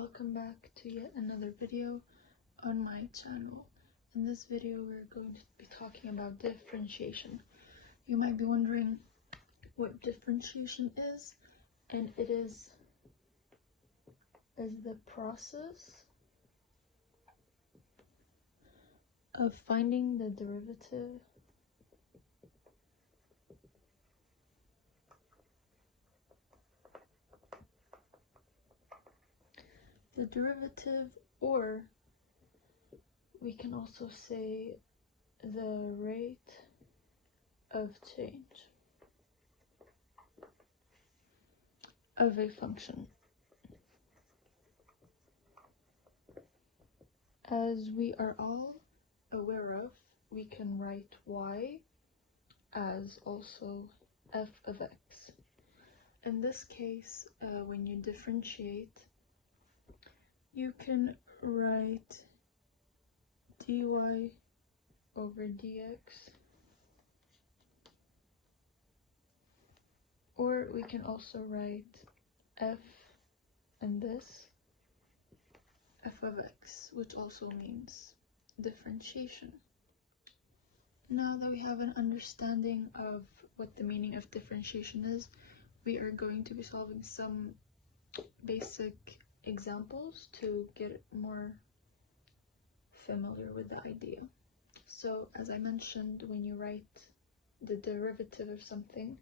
welcome back to yet another video on my channel. In this video we're going to be talking about differentiation. You might be wondering what differentiation is, and it is the process of finding the derivative or we can also say the rate of change of a function. As we are all aware of, we can write y as also f of x. In this case, when you differentiate, you can write dy over dx, or we can also write f and this f of x, which also means differentiation. Now that we have an understanding of what the meaning of differentiation is, we are going to be solving some basic examples to get more familiar with the idea. So as I mentioned, when you write the derivative of something,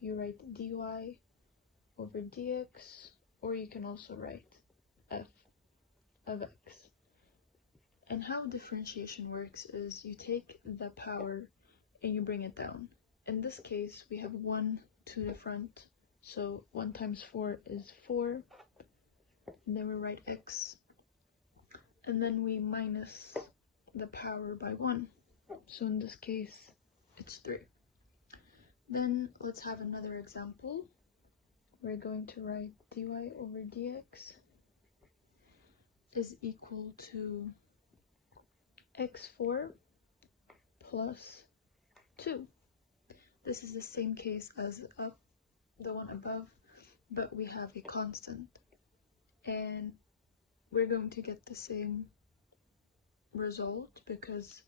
you write dy over dx, or you can also write f of x. And how differentiation works is you take the power and you bring it down. In this case, we have 1 to the front, so 1 times 4 is 4, and then we write x, and then we minus the power by 1, so in this case it's 3. Then let's have another example. We're going to write dy over dx is equal to x4 plus 2. This is the same case as the one above, but we have a constant, and we're going to get the same result because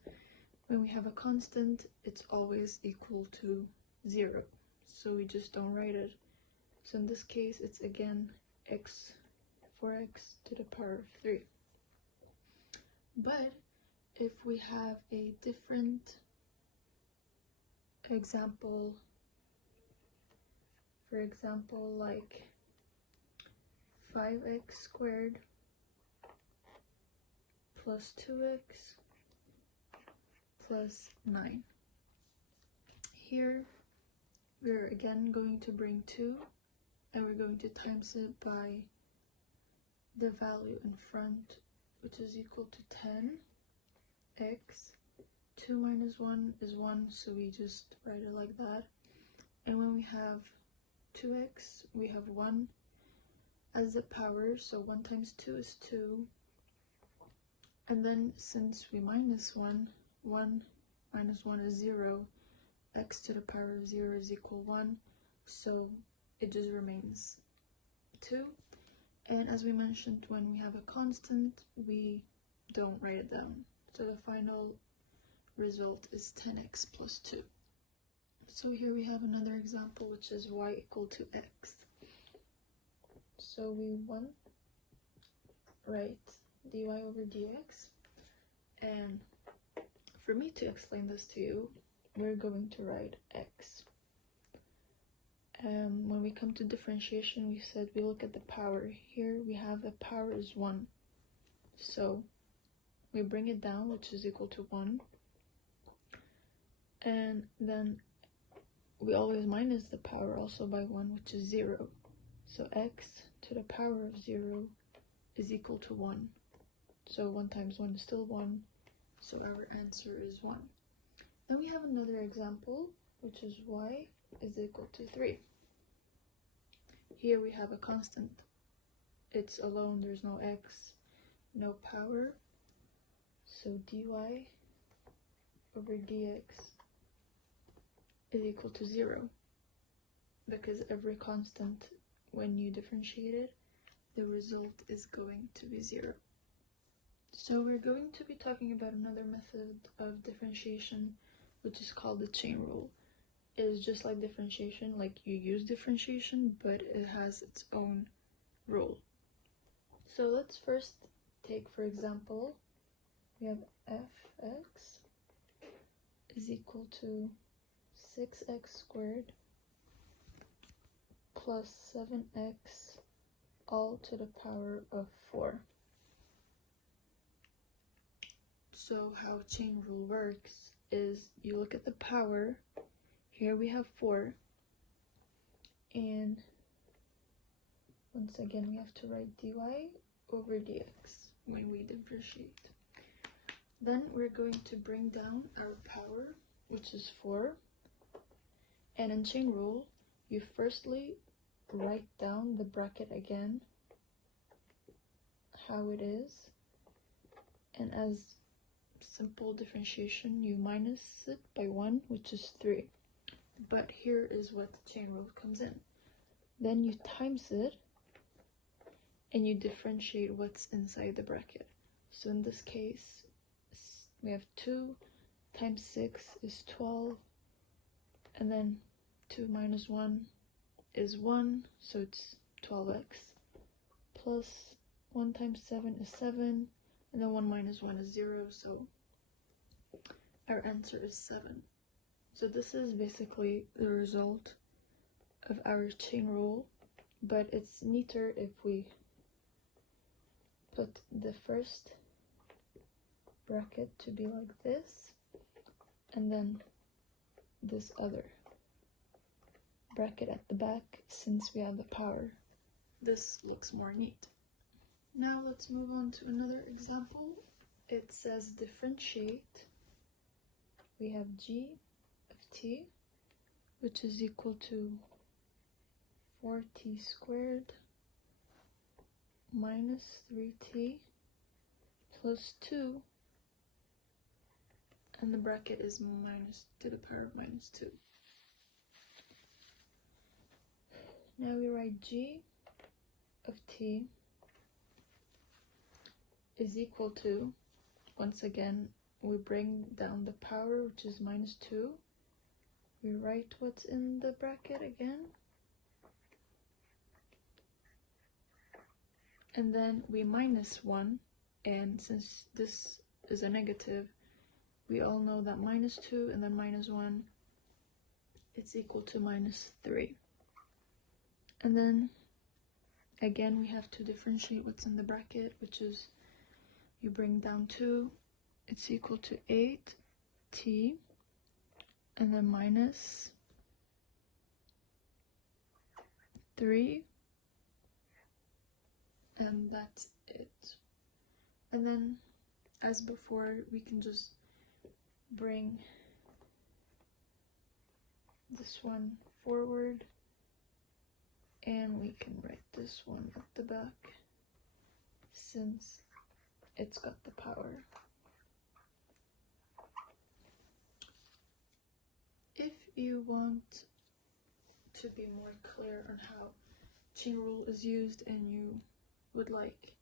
when we have a constant, it's always equal to 0, so we just don't write it. So in this case, it's again x 4x to the power of 3. But if we have a different example, for example, like 5x squared plus 2x plus 9. Here we're again going to bring 2 and we're going to times it by the value in front, which is equal to 10x. 2 minus 1 is 1, so we just write it like that. And when we have 2x, we have 1 as the power, so 1 times 2 is 2. And then since we minus 1, 1 minus 1 is 0, x to the power of 0 is equal 1, so it just remains 2. And as we mentioned, when we have a constant, we don't write it down. So the final result is 10x plus 2. So here we have another example, which is y equal to x. So we write dy over dx, and for me to explain this to you, we're going to write x. When we come to differentiation, we said we look at the power. Here we have the power is 1, so we bring it down, which is equal to 1, and then we always minus the power also by 1, which is 0, so x to the power of 0 is equal to 1, so 1 times 1 is still 1, so our answer is 1. Then we have another example, which is y is equal to 3. Here we have a constant, it's alone, there's no x, no power, so dy over dx is equal to 0, because every constant, when you differentiate it, the result is going to be 0. So we're going to be talking about another method of differentiation, which is called the chain rule. It is just like differentiation, like you use differentiation, but it has its own rule. So let's first take, for example, we have fx is equal to 6x squared plus 7x all to the power of 4. So how chain rule works is you look at the power. Here we have 4, and once again we have to write dy over dx when we differentiate. Then we're going to bring down our power, which is 4, and in chain rule you firstly write down the bracket again how it is, and as simple differentiation you minus it by 1, which is 3. But here is what the chain rule comes in. Then you times it and you differentiate what's inside the bracket. So in this case we have 2 times 6 is 12, and then 2 minus 1 is 1, so it's 12x, plus 1 times 7 is 7, and then 1 minus 1 is 0, so our answer is 7. So this is basically the result of our chain rule, but it's neater if we put the first bracket to be like this, and then this other bracket at the back, since we have the power. This looks more neat. Now let's move on to another example. It says differentiate. We have g of t, which is equal to 4t squared minus 3t plus 2, and the bracket is minus to the power of minus 2. Now we write g of t is equal to, once again we bring down the power, which is minus 2. We write what's in the bracket again, and then we minus 1, and since this is a negative, we all know that minus 2 and then minus 1, it's equal to minus 3. And then again we have to differentiate what's in the bracket, which is you bring down 2, it's equal to 8t, and then minus 3, and that's it. And then as before we can just bring this one forward, and we can write this one at the back since it's got the power. If you want to be more clear on how chain rule is used and you would like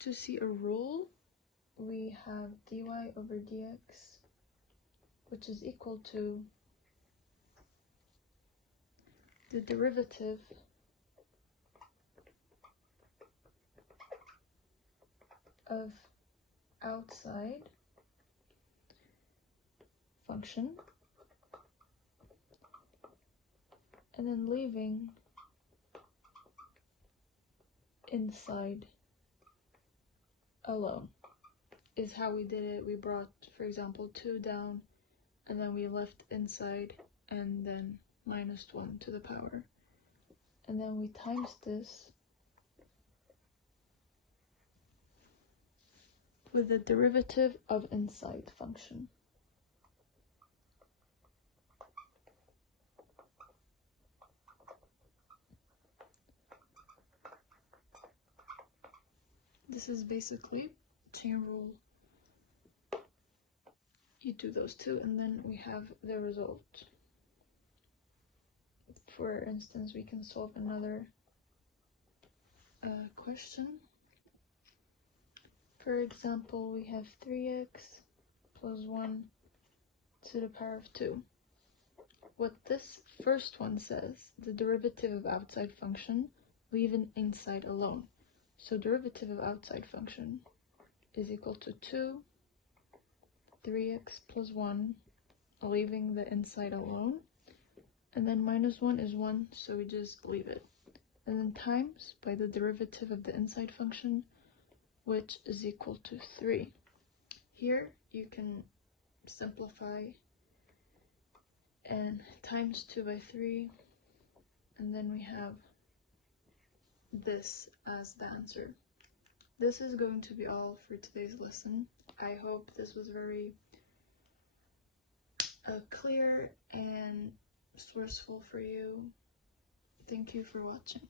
to see a rule, we have dy over dx, which is equal to the derivative of outside function and then leaving inside alone, is how we did it. We brought, for example, 2 down, and then we left inside, and then minus 1 to the power, and then we times this with the derivative of inside function. This is basically chain rule. You do those two, and then we have the result. For instance, we can solve another question. For example, we have 3x plus 1 to the power of 2. What this first one says, the derivative of outside function, leaving inside alone. So derivative of outside function is equal to 2, 3x plus 1, leaving the inside alone. And then minus 1 is 1, so we just leave it. And then times by the derivative of the inside function, which is equal to 3. Here you can simplify and times 2 by 3, and then we have this as the answer. This is going to be all for today's lesson. I hope this was very clear and sourceful for you. Thank you for watching.